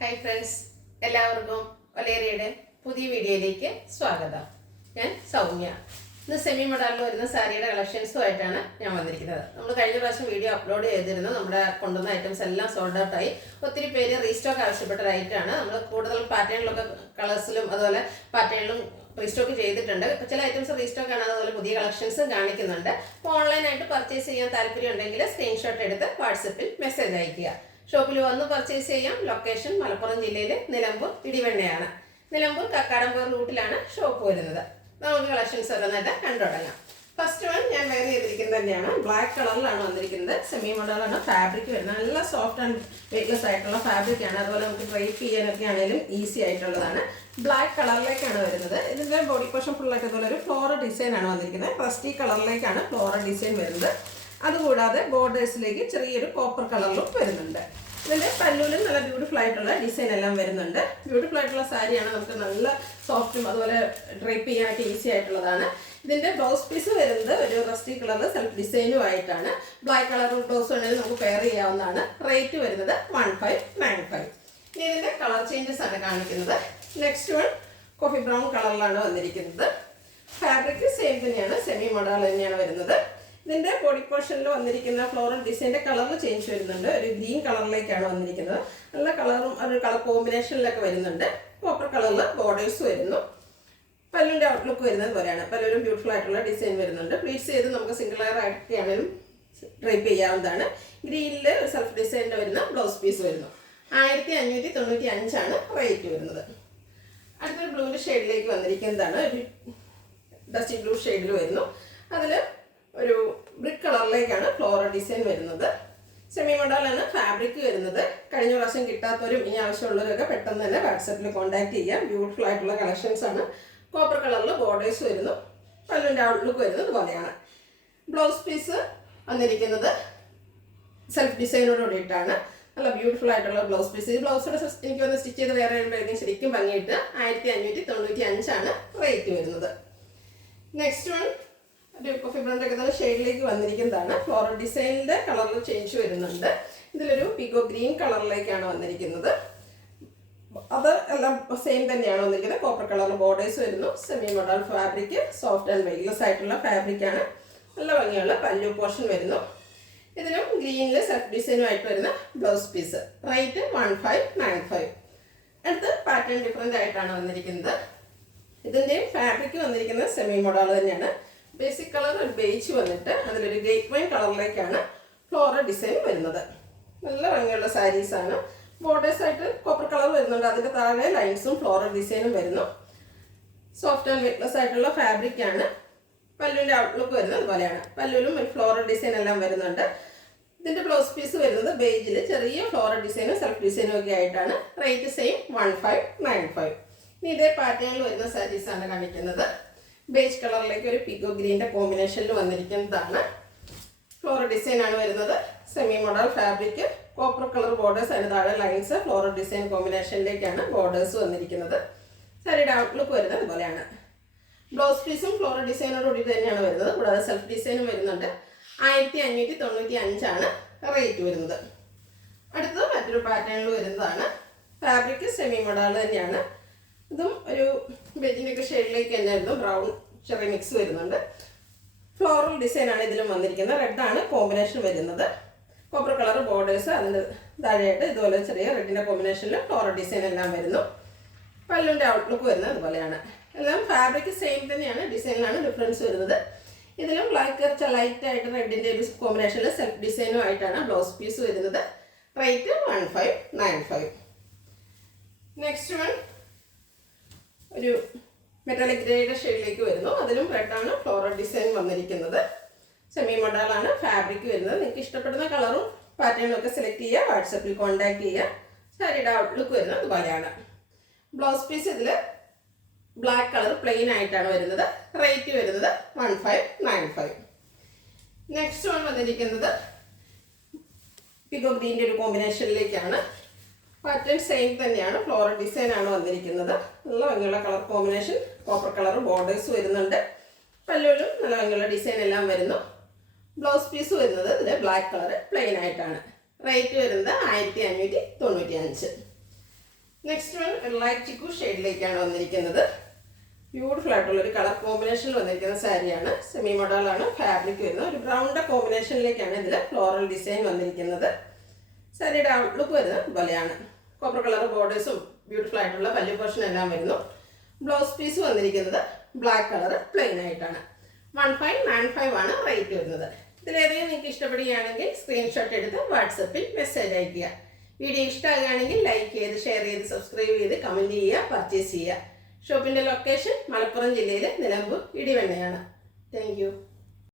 Hi friends, എല്ലാവർക്കും ഒലേറിയുടെ പുതിയ വീഡിയോയിലേക്ക് സ്വാഗതം. ഞാൻ സൗമ്യ. ഇന്ന് സെമി മോഡലിൽ വരുന്ന സാരിയുടെ കളക്ഷൻസുമായിട്ടാണ് ഞാൻ വന്നിരിക്കുന്നത്. നമ്മൾ കഴിഞ്ഞ പ്രാവശ്യം വീഡിയോ അപ്ലോഡ് ചെയ്തിരുന്നു. നമ്മുടെ കൊണ്ടുവന്ന ഐറ്റംസ് എല്ലാം സോൾഡ് ഔട്ട് ആയി. ഒത്തിരി പേര് റീസ്റ്റോക്ക് ആവശ്യപ്പെട്ട ഐറ്റമാണ്. നമ്മൾ കൂടുതൽ പാറ്റേണിലൊക്കെ കളേഴ്സിലും അതുപോലെ പാറ്റേണിലും റീസ്റ്റോക്ക് ചെയ്തിട്ടുണ്ട്. ചില ഐറ്റംസ് റീസ്റ്റോക്ക് ആണ്, അതുപോലെ പുതിയ കളക്ഷൻസും കാണിക്കുന്നുണ്ട്. അപ്പോൾ ഓൺലൈനായിട്ട് പർച്ചേസ് ചെയ്യാൻ താല്പര്യം ഉണ്ടെങ്കിൽ സ്ക്രീൻഷോട്ട് എടുത്ത് വാട്സപ്പിൽ മെസ്സേജ് അയയ്ക്കുക. ഷോപ്പിൽ വന്ന് പർച്ചേസ് ചെയ്യാം. ലൊക്കേഷൻ മലപ്പുറം ജില്ലയിലെ നിലമ്പൂർ ഇടിവണ്ണയാണ്. നിലമ്പൂർ കക്കാടംപൂർ റൂട്ടിലാണ് ഷോപ്പ് വരുന്നത്. നമുക്ക് കളക്ഷൻസ് ഓരോന്നായിട്ട് കണ്ടു തുടങ്ങാം. ഫസ്റ്റ് വൺ ഞാൻ വെയർ ചെയ്തിരിക്കുന്നത് തന്നെയാണ്. ബ്ലാക്ക് കളറിലാണ് വന്നിരിക്കുന്നത്. സെമി മോഡലാണ്. ഫാബ്രിക് വരുന്നത് നല്ല സോഫ്റ്റ് ആൻഡ് വെയ്റ്റ്ലെസ് ആയിട്ടുള്ള ഫാബ്രിക്കാണ്. അതുപോലെ നമുക്ക് ഡ്രൈപ്പ് ചെയ്യാനൊക്കെ ആണെങ്കിലും ഈസി ആയിട്ടുള്ളതാണ്. ബ്ലാക്ക് കളറിലേക്കാണ് വരുന്നത്. ഇതിൻ്റെ ബോഡി പോർഷൻ ഫുള്ളായിട്ട് അതുപോലെ ഒരു ഫ്ലോറൽ ഡിസൈൻ ആണ് വന്നിരിക്കുന്നത്. റസ്റ്റി കളറിലേക്കാണ് ഫ്ലോറൽ ഡിസൈൻ വരുന്നത്. അതുകൂടാതെ ബോർഡേഴ്സിലേക്ക് ചെറിയൊരു കോപ്പർ കളറിലും വരുന്നുണ്ട്. ഇതിൻ്റെ പല്ലുവിലും നല്ല ബ്യൂട്ടിഫുൾ ആയിട്ടുള്ള ഡിസൈൻ എല്ലാം വരുന്നുണ്ട്. ബ്യൂട്ടിഫുൾ ആയിട്ടുള്ള സാരിയാണ്. നമുക്ക് നല്ല സോഫ്റ്റും അതുപോലെ ഡ്രൈപ്പ് ചെയ്യാനൊക്കെ ഈസി ആയിട്ടുള്ളതാണ്. ഇതിൻ്റെ ബ്ലൗസ് പീസ് വരുന്നത് ഒരു റസ്റ്റി കളർ സെൽഫ് ഡിസൈനും ആയിട്ടാണ്. ബ്ലാക്ക് കളർ ബ്ലൗസ് വേണമെങ്കിൽ നമുക്ക് പെയർ ചെയ്യാവുന്നതാണ്. റേറ്റ് വരുന്നത് 1595. ഇനി ഇതിൻ്റെ കളർ ചേഞ്ചസ് ആണ് കാണിക്കുന്നത്. നെക്സ്റ്റ് വൺ കോഫി ബ്രൗൺ കളറിലാണ് വന്നിരിക്കുന്നത്. ഫാബ്രിക് സെയിം തന്നെയാണ്, സെമി മോഡൽ തന്നെയാണ് വരുന്നത്. ഇതിൻ്റെ ബോഡി പോർഷനിൽ വന്നിരിക്കുന്ന ഫ്ലോറൽ ഡിസൈൻ്റെ കളറിൽ ചേഞ്ച് വരുന്നുണ്ട്. ഒരു ഗ്രീൻ കളറിലേക്കാണ് വന്നിരിക്കുന്നത്. നല്ല കളറും ഒരു കളർ കോമ്പിനേഷനിലൊക്കെ വരുന്നുണ്ട്. കോപ്പർ കളറിൽ ബോർഡേഴ്സ് വരുന്നു. പല്ലുവിൻ്റെ ഔട്ട്ലുക്ക് വരുന്നത് പോലെയാണ്. പല്ലുവിലും ബ്യൂട്ടിഫുൾ ആയിട്ടുള്ള ഡിസൈൻ വരുന്നുണ്ട്. പ്ലീറ്റ്സ് ചെയ്ത് നമുക്ക് സിംഗിൾ ലെയർ ആയിട്ടാണെങ്കിലും ഡ്രൈപ്പ് ചെയ്യാവുന്നതാണ്. ഗ്രീനിൽ സെൽഫ് ഡിസൈനിൽ വരുന്ന ബ്ലൗസ് പീസ് വരുന്നു. 1595 റേറ്റ് വരുന്നത്. അടുത്തൊരു ബ്ലൂവിൻ്റെ ഷെയ്ഡിലേക്ക് വന്നിരിക്കുന്നതാണ്. ഒരു ഡസ്റ്റി ബ്ലൂ ഷെയ്ഡിൽ വരുന്നു. അതിൽ ഒരു ബ്രിക്ക് കളറിലേക്കാണ് ഫ്ലോറൽ ഡിസൈൻ വരുന്നത്. സെമി മോഡലാണ് ഫാബ്രിക് വരുന്നത്. കഴിഞ്ഞ പ്രാവശ്യം കിട്ടാത്തവരും ഇനി ആവശ്യമുള്ളവരൊക്കെ പെട്ടെന്ന് തന്നെ വാട്സപ്പിൽ കോൺടാക്ട് ചെയ്യാം. ബ്യൂട്ടിഫുൾ ആയിട്ടുള്ള കളക്ഷൻസ് ആണ്. കോപ്പർ കളറിൽ ബോർഡേഴ്സ് വരുന്നു. പല്ലുവിൻ്റെ ഔട്ട്ലുക്ക് വരുന്നത് പോലെയാണ്. ബ്ലൗസ് പീസ് വന്നിരിക്കുന്നത് സെൽഫ് ഡിസൈനോട് കൂടിയിട്ടാണ്. നല്ല ബ്യൂട്ടിഫുൾ ആയിട്ടുള്ള ബ്ലൗസ് പീസ്. ഈ ബ്ലൗസോടെ എനിക്ക് വന്ന് സ്റ്റിച്ച് ചെയ്ത് വേറെ കഴിയുമ്പോഴേക്കും ശരിക്കും ഭംഗിയിട്ട് 1595 റേറ്റ് വരുന്നത്. നെക്സ്റ്റ് വൺ ഒരു കോഫി ബ്രൗൺ ഒക്കെ തന്നെ ഷെയ്ഡിലേക്ക് വന്നിരിക്കുന്നതാണ്. ഫ്ലോറൽ ഡിസൈനിൻ്റെ കളറിൽ ചേഞ്ച് വരുന്നുണ്ട്. ഇതിലൊരു പിഗോ ഗ്രീൻ കളറിലേക്കാണ് വന്നിരിക്കുന്നത്. അത് എല്ലാം സെയിം തന്നെയാണ് വന്നിരിക്കുന്നത്. കോപ്പർ കളർ ബോർഡേഴ്സ് വരുന്നു. Semi model fabric, soft and weightless ആയിട്ടുള്ള ഫാബ്രിക്കാണ്. നല്ല ഭംഗിയുള്ള പല്ലു പോർഷൻ വരുന്നു. ഇതിലും ഗ്രീനിൽ സെൽഫ് ഡിസൈനുമായിട്ട് വരുന്ന ബ്ലൗസ് പീസ്. റേറ്റ് 1595. അടുത്ത് പാറ്റേൺ ഡിഫറെൻ്റ് ആയിട്ടാണ് വന്നിരിക്കുന്നത്. ഇതിൻ്റെയും ഫാബ്രിക് വന്നിരിക്കുന്നത് സെമി മോഡൽ തന്നെയാണ്. ബേസിക് കളർ ഒരു ബേജ് വന്നിട്ട് അതിലൊരു ഗ്രേപ്പ് വൈൻ കളറിലേക്കാണ് ഫ്ലോറൽ ഡിസൈൻ വരുന്നത്. നല്ല ഭംഗിയുള്ള സാരീസാണ്. ബോർഡേഴ്സ് ആയിട്ട് കോപ്പർ കളർ വരുന്നുണ്ട്. അതിൻ്റെ താഴെ ലൈൻസും ഫ്ലോറൽ ഡിസൈനും വരുന്നു. സോഫ്റ്റ് ആൻഡ് വെയ്റ്റ്ലെസ് ആയിട്ടുള്ള ഫാബ്രിക്കാണ്. പല്ലുവിൻ്റെ ഔട്ട്ലുക്ക് വരുന്നത് അതുപോലെയാണ്. പല്ലുവിലും ഒരു ഫ്ലോറൽ ഡിസൈൻ എല്ലാം വരുന്നുണ്ട്. ഇതിൻ്റെ ബ്ലൗസ് പീസ് വരുന്നത് ബേജിൽ ചെറിയ ഫ്ലോറൽ ഡിസൈനും സെൽഫ് ഡിസൈനും ഒക്കെ ആയിട്ടാണ്. Rate same 1595. ഇനി ഇതേ പാറ്റേണിൽ വരുന്ന സാരീസാണ് കാണിക്കുന്നത്. ബേജ് കളറിലേക്ക് ഒരു പിഗോ ഗ്രീൻ്റെ കോമ്പിനേഷനിൽ വന്നിരിക്കുന്നതാണ്. ഫ്ലോറൽ ഡിസൈൻ ആണ് വരുന്നത്. Semi model fabric, copper colour borders, അതിന് താഴെ ലൈൻസ്, ഫ്ലോറൽ ഡിസൈൻ കോമ്പിനേഷനിലേക്കാണ് ബോർഡേഴ്സ് വന്നിരിക്കുന്നത്. സാരിയുടെ ഔട്ട്ലുക്ക് വരുന്നത് അതുപോലെയാണ്. ബ്ലൗസ് പീസും ഫ്ലോറൽ ഡിസൈനോട് കൂടി തന്നെയാണ് വരുന്നത്. കൂടാതെ സെൽഫ് ഡിസൈനും വരുന്നുണ്ട്. 1595 റേറ്റ് വരുന്നത്. അടുത്തത് മറ്റൊരു പാറ്റേണിൽ വരുന്നതാണ്. ഫാബ്രിക് സെമി മോഡൽ തന്നെയാണ്. ഇതും ഒരു ബെജിനൊക്കെ ഷെയ്ഡിലേക്ക് തന്നെയായിരുന്നു. ബ്രൗൺ ചെറിയ മിക്സ് വരുന്നുണ്ട്. ഫ്ലോറൽ ഡിസൈനാണ് ഇതിലും വന്നിരിക്കുന്നത്. റെഡാണ് കോമ്പിനേഷൻ വരുന്നത്. കോപ്പർ കളർ ബോർഡേഴ്സ്, അതിൻ്റെ താഴെയായിട്ട് ഇതുപോലെ ചെറിയ റെഡിൻ്റെ കോമ്പിനേഷനിൽ ഫ്ലോറൽ ഡിസൈൻ എല്ലാം വരുന്നു. പല്ലുവിൻ്റെ ഔട്ട്ലുക്ക് വരുന്നത് അതുപോലെയാണ്. എല്ലാം ഫാബ്രിക് സെയിം തന്നെയാണ്. ഡിസൈനിലാണ് ഡിഫറൻസ് വരുന്നത്. ഇതിലും ബ്ലാക്ക് ലൈറ്റായിട്ട് റെഡിൻ്റെ ഒരു കോമ്പിനേഷനിൽ സെൽഫ് ഡിസൈനും ആയിട്ടാണ് ബ്ലൗസ് പീസ് വരുന്നത്. റേറ്റ് 1595. നെക്സ്റ്റ് വൺ ഒരു മെറ്റാലിക് ഗ്രേയുടെ ഷെയ്ഡിലേക്ക് വരുന്നു. അതിലും റെഡാണ് ഫ്ലോറൽ ഡിസൈൻ വന്നിരിക്കുന്നത്. സെമി മോഡലാണ് ഫാബ്രിക് വരുന്നത്. നിങ്ങൾക്ക് ഇഷ്ടപ്പെടുന്ന കളറും പാറ്റേണും ഒക്കെ സെലക്ട് ചെയ്യുക. വാട്സപ്പിൽ കോൺടാക്ട് ചെയ്യുക. സാരിയുടെ ഔട്ട്ലുക്ക് വരുന്നത് അതുപോലെയാണ്. ബ്ലൗസ് പീസ് ഇതിൽ ബ്ലാക്ക് കളർ പ്ലെയിൻ ആയിട്ടാണ് വരുന്നത്. റേറ്റ് വരുന്നത് 1595. നെക്സ്റ്റ് വൺ വന്നിരിക്കുന്നത് പിഗോ ഗ്രീൻ്റെ ഒരു കോമ്പിനേഷനിലേക്കാണ്. പാറ്റേൺ സെയിം തന്നെയാണ്. ഫ്ലോറൽ ഡിസൈൻ ആണ് വന്നിരിക്കുന്നത്. നല്ല ഭംഗിയുള്ള colour combination. Copper colour borders വരുന്നുണ്ട്. പല്ലുവിലും നല്ല ഭംഗിയുള്ള ഡിസൈൻ എല്ലാം വരുന്നു. ബ്ലൗസ് പീസ് വരുന്നത് ഇതിൽ ബ്ലാക്ക് കളർ പ്ലെയിൻ ആയിട്ടാണ്. റേറ്റ് വരുന്നത് 1595. നെക്സ്റ്റ് വൺ ലൈറ്റ് ചിക്കു ഷെയ്ഡിലേക്കാണ് വന്നിരിക്കുന്നത്. ബ്യൂട്ടിഫുൾ ആയിട്ടുള്ള ഒരു കളർ കോമ്പിനേഷനിൽ വന്നിരിക്കുന്ന സാരിയാണ്. സെമി മോഡലാണ് ഫാബ്രിക് വരുന്നത്. ഒരു ബ്രൗണിൻ്റെ കോമ്പിനേഷനിലേക്കാണ് ഇതിൽ ഫ്ലോറൽ ഡിസൈൻ വന്നിരിക്കുന്നത്. സാരിയുടെ ഔട്ട്ലുക്ക് വരുന്നത് ഇതുപോലെയാണ്. കോപ്പർ കളർ ബോർഡേഴ്സും ബ്യൂട്ടിഫുൾ ആയിട്ടുള്ള പല്ലു പോർഷൻ എല്ലാം വരുന്നു. ബ്ലൗസ് പീസ് വന്നിരിക്കുന്നത് ബ്ലാക്ക് കളർ പ്ലെയിൻ ആയിട്ടാണ്. 1595 ആണ് റേറ്റ് വരുന്നത്. ഇതിലേതെങ്കിലും നിങ്ങൾക്ക് ഇഷ്ടപ്പെടുകയാണെങ്കിൽ സ്ക്രീൻഷോട്ട് എടുത്ത് വാട്സപ്പിൽ മെസ്സേജ് അയയ്ക്കുക. വീഡിയോ ഇഷ്ടമാകുകയാണെങ്കിൽ ലൈക്ക് ചെയ്ത്, ഷെയർ ചെയ്ത്, സബ്സ്ക്രൈബ് ചെയ്ത്, കമൻറ്റ് ചെയ്യുക, പർച്ചേസ് ചെയ്യുക. ഷോപ്പിൻ്റെ ലൊക്കേഷൻ മലപ്പുറം ജില്ലയിലെ നിലമ്പൂർ ഇടിവണ്ണയാണ്. Thank you.